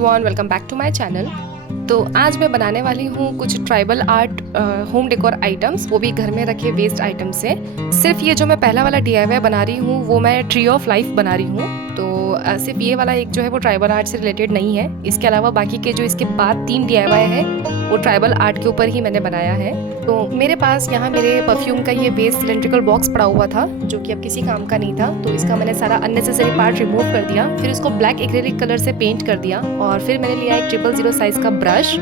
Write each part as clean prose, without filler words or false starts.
Everyone, welcome back to my channel. तो आज मैं बनाने वाली हूँ कुछ tribal art home decor items, वो भी घर में रखे वेस्ट आइटम से। सिर्फ ये जो मैं पहला वाला DIY बना रही हूँ वो मैं ट्री ऑफ लाइफ बना रही हूँ। तो सिर्फ ये वाला एक जो है वो ट्राइबल आर्ट से रिलेटेड नहीं है। इसके अलावा बाकी के जो इसके बाद 3 DIY है वो ट्राइबल आर्ट के ऊपर ही मैंने बनाया है। तो मेरे पास यहाँ मेरे परफ्यूम का ये वेस्ट सिलेंड्रिकल बॉक्स पड़ा हुआ था जो कि अब किसी काम का नहीं था। तो इसका मैंने सारा अननेसेसरी पार्ट रिमूव कर दिया, फिर इसको ब्लैक एक्रेलिक कलर से पेंट कर दिया और फिर मैंने लिया एक 000 साइज का ब्रश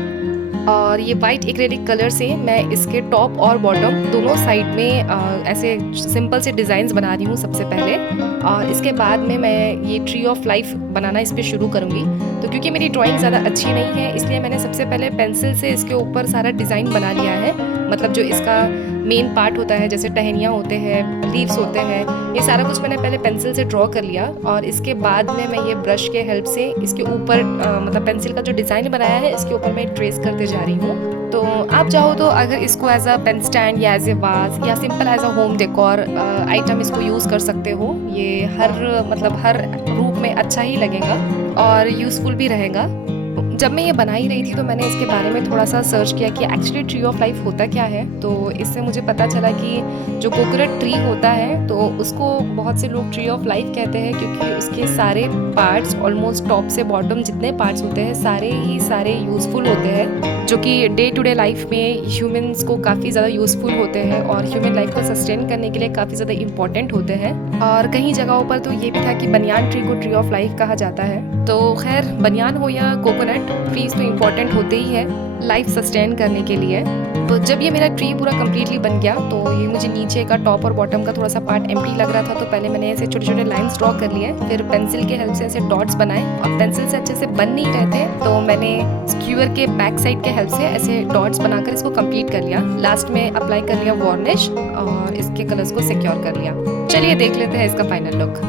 और ये वाइट एक्रेलिक कलर से मैं इसके टॉप और बॉटम दोनों साइड में ऐसे सिंपल से डिज़ाइंस बना रही हूँ सबसे पहले। और इसके बाद में मैं ये ट्री ऑफ लाइफ बनाना इस पर शुरू करूँगी। तो क्योंकि मेरी ड्राइंग ज़्यादा अच्छी नहीं है इसलिए मैंने सबसे पहले पेंसिल से इसके ऊपर सारा डिज़ाइन बना लिया है। मतलब जो इसका मेन पार्ट होता है, जैसे टहनियाँ होते हैं, लीव्स होते हैं, ये सारा कुछ मैंने पहले पेंसिल से ड्रॉ कर लिया और इसके बाद में मैं ये ब्रश के हेल्प से इसके ऊपर मतलब पेंसिल का जो डिज़ाइन बनाया है इसके ऊपर मैं ट्रेस करते जा रही हूँ। तो आप चाहो तो अगर इसको एज अ पेन स्टैंड या एज ए वाज या simple as a home decor item इसको यूज़ कर सकते हो। ये हर रूप में अच्छा ही लगेगा और यूज़फुल भी रहेगा। जब मैं ये बना ही रही थी तो मैंने इसके बारे में थोड़ा सा सर्च किया कि एक्चुअली ट्री ऑफ लाइफ होता क्या है। तो इससे मुझे पता चला कि जो कोकोनट ट्री होता है तो उसको बहुत से लोग ट्री ऑफ लाइफ कहते हैं क्योंकि उसके सारे पार्ट्स ऑलमोस्ट टॉप से बॉटम जितने पार्ट्स होते हैं सारे यूज़फुल होते हैं, जो कि डे टू डे लाइफ में ह्यूमंस को काफ़ी ज़्यादा यूज़फुल होते हैं और ह्यूमन लाइफ को सस्टेन करने के लिए काफ़ी ज़्यादा इंपॉर्टेंट होते हैं। और कहीं जगहों पर तो ये भी था कि बनियान ट्री को ट्री ऑफ लाइफ कहा जाता है। तो खैर, बनियान हो या कोकोनट, ट्रीज तो इम्पॉर्टेंट होते ही है लाइफ सस्टेन करने के लिए। तो जब ये मेरा ट्री पूरा कम्प्लीटली बन गया तो ये मुझे नीचे का टॉप और बॉटम का थोड़ा सा पार्ट एम्प्टी लग रहा था। तो पहले मैंने ऐसे छोटे छोटे लाइंस ड्रॉ कर लिए, फिर पेंसिल के हेल्प से ऐसे डॉट्स बनाए और पेंसिल से अच्छे से बन नहीं रहे थे तो मैंने स्क्यूअर के बैक साइड के हेल्प से ऐसे डॉट्स बनाकर इसको कंप्लीट कर लिया। लास्ट में अप्लाई कर लिया वार्निश और इसके कलर्स को सिक्योर कर लिया। चलिए देख लेते हैं इसका फाइनल लुक।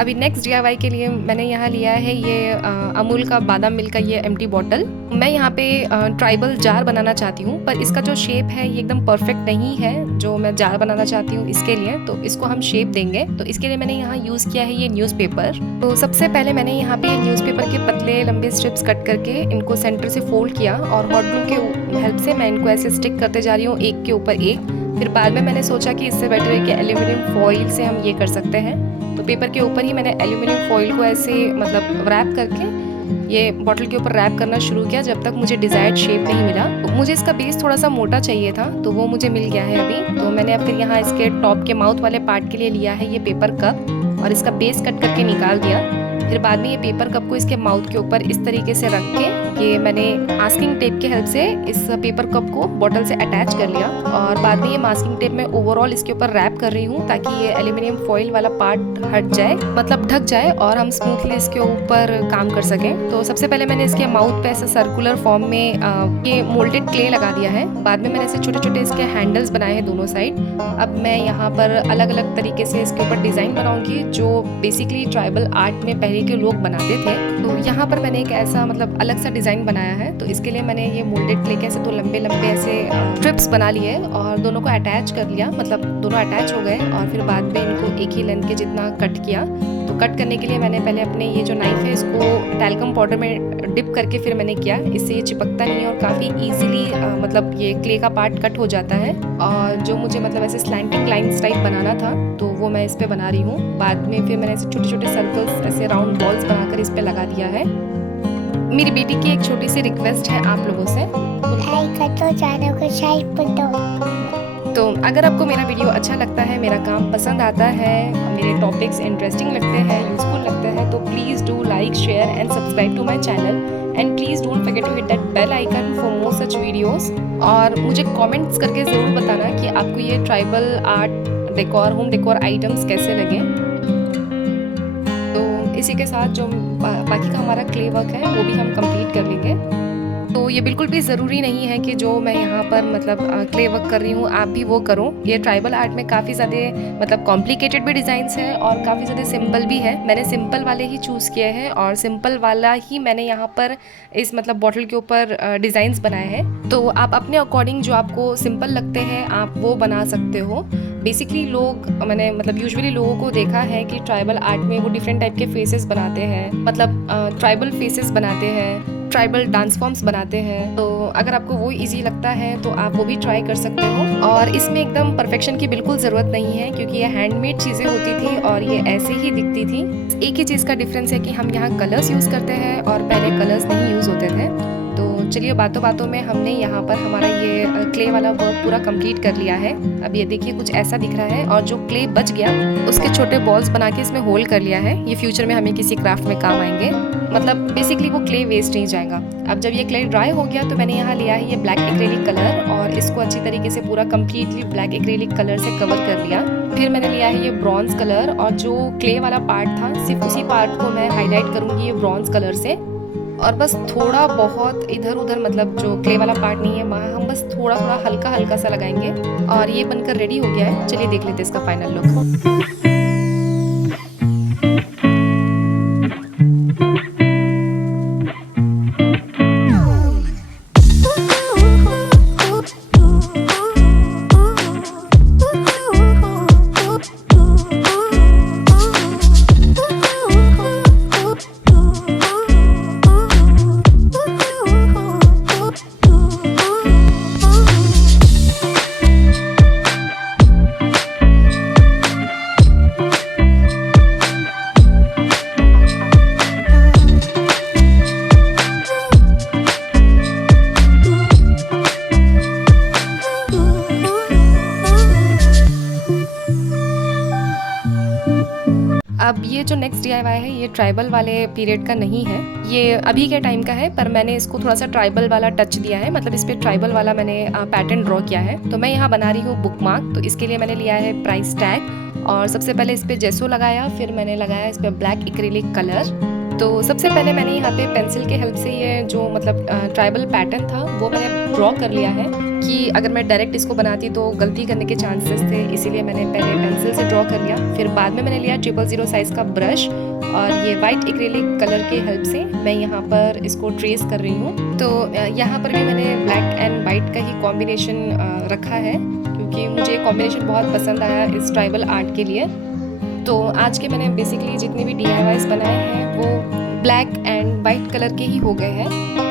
अभी नेक्स्ट DIY के लिए मैंने यहाँ लिया है ये अमूल का बादाम मिल्क का ये एम्प्टी बॉटल। मैं यहाँ पे ट्राइबल जार बनाना चाहती हूँ पर इसका जो शेप है ये एकदम परफेक्ट नहीं है जो मैं जार बनाना चाहती हूँ इसके लिए। तो इसको हम शेप देंगे, तो इसके लिए मैंने यहाँ यूज़ किया है ये न्यूज़पेपर। तो सबसे पहले मैंने यहाँ पे न्यूज़पेपर के पतले लंबे स्ट्रिप्स कट करके इनको सेंटर से फोल्ड किया और हॉट ग्लू के हेल्प से मैं इनको ऐसे स्टिक करते जा रही हूँ एक के ऊपर एक। फिर बाद में मैंने सोचा कि इससे बेटर है कि एल्यूमिनियम फॉइल से हम ये कर सकते हैं। तो पेपर के ऊपर ही मैंने एल्यूमिनियम फॉइल को ऐसे मतलब रैप करके ये बॉटल के ऊपर रैप करना शुरू किया जब तक मुझे डिज़ायर्ड शेप नहीं मिला। तो मुझे इसका बेस थोड़ा सा मोटा चाहिए था तो वो मुझे मिल गया है अभी। तो मैंने अब फिर यहाँ इसके टॉप के माउथ वाले पार्ट के लिए लिया है ये पेपर कप और इसका बेस कट करके निकाल दिया। फिर बाद में ये पेपर कप को इसके माउथ के ऊपर इस तरीके से रख के ये मैंने मास्किंग टेप के हेल्प से इस पेपर कप को बॉटल से अटैच कर लिया और बाद में ये मास्किंग टेप में ओवरऑल इसके ऊपर रैप कर रही हूँ ताकि ये एल्यूमिनियम फॉइल वाला पार्ट हट जाए, मतलब ढक जाए और हम स्मूथली इसके ऊपर काम कर सकें। तो सबसे पहले मैंने इसके माउथ पे ऐसे सर्कुलर फॉर्म में ये मोल्डेड क्ले लगा दिया है। बाद में मैंने ऐसे छोटे छोटे इसके हैंडल्स बनाए हैं दोनों साइड। अब मैं यहाँ पर अलग अलग तरीके से इसके ऊपर डिज़ाइन बनाऊंगी जो बेसिकली ट्राइबल आर्ट में पहले के लोग बनाते थे। तो यहाँ पर मैंने एक ऐसा मतलब अलग सा डिज़ाइन बनाया है। तो इसके लिए मैंने ये मोल्डेड क्ले के ऐसे तो लंबे लंबे ऐसे स्ट्रिप्स बना लिए और दोनों को अटैच कर लिया, मतलब दोनों अटैच हो गए और फिर बाद में इनको एक ही लेंथ के जितना कट किया। तो कट करने के लिए मैंने पहले अपने ये जो नाइफ है इसको टैल्कम पाउडर में डिप करके फिर मैंने किया, इससे ये चिपकता नहीं है और काफ़ी ईजिली मतलब ये क्ले का पार्ट कट हो जाता है। और जो मुझे मतलब ऐसे स्लैंटिंग लाइन्स टाइप बनाना था तो वो मैं इस पर बना रही हूँ। बाद में फिर मैंने ऐसे छोटे छोटे सर्कल्स ऐसे राउंड बॉल्स बनाकर इस पर लगा दिया है। मेरी बेटी की एक छोटी सी रिक्वेस्ट है आप लोगों से, तो अगर आपको मेरा वीडियो अच्छा लगता है, मेरा काम पसंद आता है, मेरे टॉपिक्स इंटरेस्टिंग लगते हैं, यूजफुल लगते हैं, तो please do like, share and subscribe to my channel and please don't forget to hit that bell icon for more such videos. और मुझे कमेंट्स करके ज़रूर बताना कि आपको ये tribal art decor home decor items कैसे लगे। तो इसी के साथ जो बाकी का हमारा क्ले वर्क है वो भी हम कंप्लीट कर लेंगे। तो ये बिल्कुल भी ज़रूरी नहीं है कि जो मैं यहाँ पर मतलब क्ले वर्क कर रही हूँ आप भी वो करो। ये ट्राइबल आर्ट में काफ़ी ज़्यादा मतलब कॉम्प्लिकेटेड भी डिज़ाइंस हैं और काफ़ी ज़्यादा सिंपल भी है। मैंने सिंपल वाले ही चूज़ किए हैं और सिंपल वाला ही मैंने यहाँ पर इस मतलब बॉटल के ऊपर डिज़ाइंस बनाए हैं। तो आप अपने अकॉर्डिंग जो आपको सिंपल लगते हैं आप वो बना सकते हो। बेसिकली मैंने मतलब यूजुअली लोगों को देखा है कि ट्राइबल आर्ट में वो डिफरेंट टाइप के फेसेस बनाते हैं, मतलब ट्राइबल फेसेस बनाते हैं, ट्राइबल डांस फॉर्म्स बनाते हैं। तो अगर आपको वो इजी लगता है तो आप वो भी ट्राई कर सकते हो। और इसमें एकदम परफेक्शन की बिल्कुल ज़रूरत नहीं है क्योंकि ये हैंडमेड चीज़ें होती थी और ये ऐसे ही दिखती थी। एक ही चीज़ का डिफरेंस है कि हम यहाँ कलर्स यूज़ करते हैं और पहले कलर्स नहीं यूज़ होते थे। तो चलिए बातों बातों में हमने यहाँ पर हमारा ये क्ले वाला वर्क पूरा कंप्लीट कर लिया है। अब ये देखिए कुछ ऐसा दिख रहा है और जो क्ले बच गया उसके छोटे बॉल्स बना के इसमें होल कर लिया है। ये फ्यूचर में हमें किसी क्राफ्ट में काम आएंगे, मतलब बेसिकली वो क्ले वेस्ट नहीं जाएगा। अब जब ये क्ले ड्राई हो गया तो मैंने यहाँ लिया है ये ब्लैक एक्रेलिक कलर और इसको अच्छी तरीके से पूरा कम्प्लीटली ब्लैक एक्रेलिक कलर से कवर कर लिया। फिर मैंने लिया है ये ब्रॉन्ज कलर और जो क्ले वाला पार्ट था सिर्फ उसी पार्ट को मैं हाईलाइट करूँगी ये ब्रॉन्ज कलर से। और बस थोड़ा बहुत इधर उधर मतलब जो क्ले वाला पार्ट नहीं है वहाँ हम बस थोड़ा थोड़ा हल्का हल्का सा लगाएंगे और ये बनकर रेडी हो गया है। चलिए देख लेते हैं इसका फाइनल लुक। अब ये जो नेक्स्ट DIY है ये ट्राइबल वाले पीरियड का नहीं है, ये अभी के टाइम का है, पर मैंने इसको थोड़ा सा ट्राइबल वाला टच दिया है, मतलब इस पर ट्राइबल वाला मैंने पैटर्न ड्रॉ किया है। तो मैं यहाँ बना रही हूँ बुक मार्क। तो इसके लिए मैंने लिया है प्राइस टैग और सबसे पहले इस पर जेसो लगाया, फिर मैंने लगाया इस पर ब्लैक एक्रिलिक कलर। तो सबसे पहले मैंने यहाँ पे पेंसिल के हेल्प से ये जो मतलब ट्राइबल पैटर्न था वो मैंने ड्रॉ कर लिया है कि अगर मैं डायरेक्ट इसको बनाती तो गलती करने के चांसेस थे, इसीलिए मैंने पहले पेंसिल से ड्रॉ कर लिया। फिर बाद में मैंने लिया 000 साइज़ का ब्रश और ये वाइट एक्रिलिक कलर के हेल्प से मैं यहाँ पर इसको ट्रेस कर रही हूँ। तो यहाँ पर भी मैंने ब्लैक एंड वाइट का ही कॉम्बिनेशन रखा है क्योंकि मुझे कॉम्बिनेशन बहुत पसंद आया इस ट्राइबल आर्ट के लिए। तो आज के मैंने बेसिकली जितने भी DIYs बनाए हैं वो ब्लैक एंड वाइट कलर के ही हो गए हैं,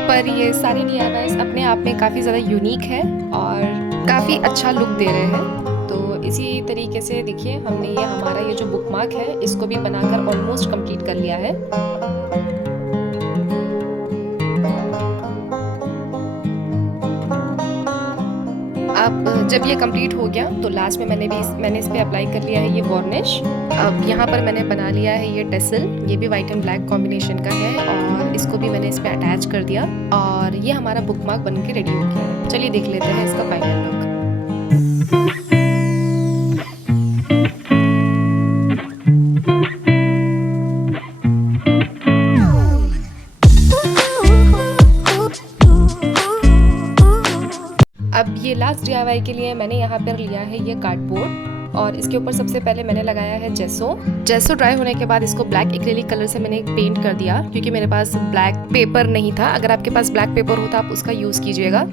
पर ये सारे DIYs अपने आप में काफ़ी ज़्यादा यूनिक है और काफ़ी अच्छा लुक दे रहे हैं। तो इसी तरीके से देखिए हमने ये हमारा ये जो बुक मार्क है इसको भी बनाकर ऑलमोस्ट कंप्लीट कर लिया है। अब जब ये कंप्लीट हो गया तो लास्ट में मैंने इस पे अप्लाई कर लिया है ये वार्निश। अब यहाँ पर मैंने बना लिया है ये टेसल, ये भी वाइट एंड ब्लैक कॉम्बिनेशन का है और इसको भी मैंने इस पे अटैच कर दिया और ये हमारा बुक मार्क बन के रेडी हो गया है। चलिए देख लेते हैं इसका फाइनल लुक। अब ये लास्ट DIY के लिए मैंने यहाँ पर लिया है ये कार्डबोर्ड और इसके ऊपर सबसे पहले मैंने लगाया है जेसो ड्राई होने के बाद इसको ब्लैक एक्रिलिक कलर से मैंने पेंट कर दिया क्योंकि मेरे पास ब्लैक पेपर नहीं था। अगर आपके पास ब्लैक पेपर हो तो आप उसका यूज़ कीजिएगा।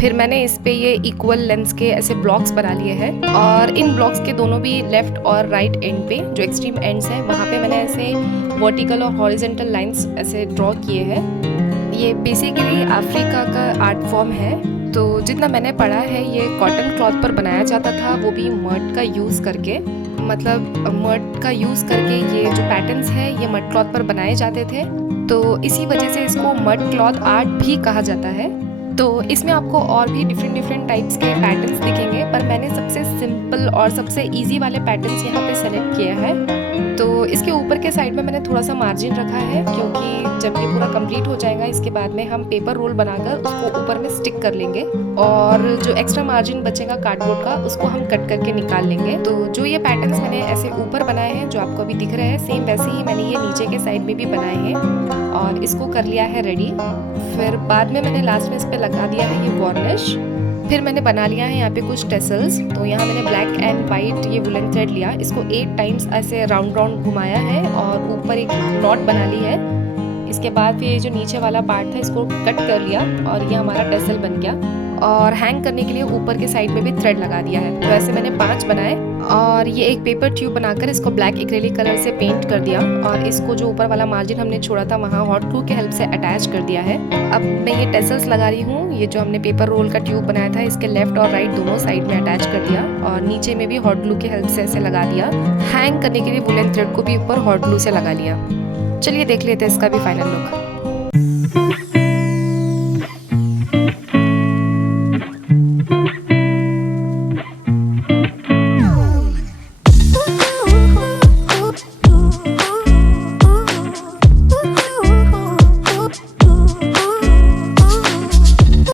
फिर मैंने इस पे ये इक्वल लेंथ के ऐसे ब्लॉक्स बना लिए हैं और इन ब्लॉक्स के दोनों भी लेफ्ट और राइट एंड पे जो एक्सट्रीम एंड्स हैं वहाँ पे मैंने ऐसे वर्टिकल और हॉरिजॉन्टल लाइंस ऐसे ड्रॉ किए हैं। ये बेसिकली अफ्रीका का आर्ट फॉर्म है। तो जितना मैंने पढ़ा है ये कॉटन क्लॉथ पर बनाया जाता था, वो भी मड का यूज़ करके, मतलब मड का यूज़ करके ये जो पैटर्न्स हैं ये मड क्लॉथ पर बनाए जाते थे। तो इसी वजह से इसको मड क्लॉथ आर्ट भी कहा जाता है। तो इसमें आपको और भी डिफरेंट टाइप्स के पैटर्न्स दिखेंगे, पर मैंने सबसे सिंपल और सबसे इजी वाले पैटर्न्स यहाँ पे सेलेक्ट किया है। तो इसके ऊपर के साइड में मैंने थोड़ा सा मार्जिन रखा है, क्योंकि जब ये पूरा कंप्लीट हो जाएगा इसके बाद में हम पेपर रोल बनाकर उसको ऊपर में स्टिक कर लेंगे और जो एक्स्ट्रा मार्जिन बचेगा कार्डबोर्ड का उसको हम कट करके निकाल लेंगे। तो जो ये पैटर्न्स मैंने ऐसे ऊपर बनाए हैं जो आपको अभी दिख रहे हैं, सेम वैसे ही मैंने ये नीचे के साइड में भी बनाए हैं और इसको कर लिया है रेडी। फिर बाद में मैंने लास्ट में इस पर लगा दिया है ये वार्निश। फिर मैंने बना लिया है यहाँ पे कुछ टेसल्स। तो यहाँ मैंने ब्लैक एंड वाइट ये वुलन थ्रेड लिया, इसको 8 टाइम्स ऐसे राउंड राउंड घुमाया है और ऊपर एक नॉट बना ली है। इसके बाद फिर ये जो नीचे वाला पार्ट था इसको कट कर लिया और ये हमारा टेसल बन गया। और हैंग करने के लिए ऊपर के साइड में भी थ्रेड लगा दिया है। तो ऐसे मैंने 5 बनाए और ये एक पेपर ट्यूब बनाकर इसको ब्लैक एक्रेलिक कलर से पेंट कर दिया और इसको जो ऊपर वाला मार्जिन हमने छोड़ा था वहाँ हॉट ग्लू के हेल्प से अटैच कर दिया है। अब मैं ये टेसल्स लगा रही हूँ। ये जो हमने पेपर रोल का ट्यूब बनाया था इसके लेफ्ट और राइट दोनों साइड में अटैच कर दिया और नीचे में भी हॉट ग्लू के हेल्प से ऐसे लगा दिया। हैंग करने के लिए वुलन थ्रेड को भी ऊपर हॉट ग्लू से लगा लिया। चलिए देख लेते हैं इसका भी फाइनल लुक।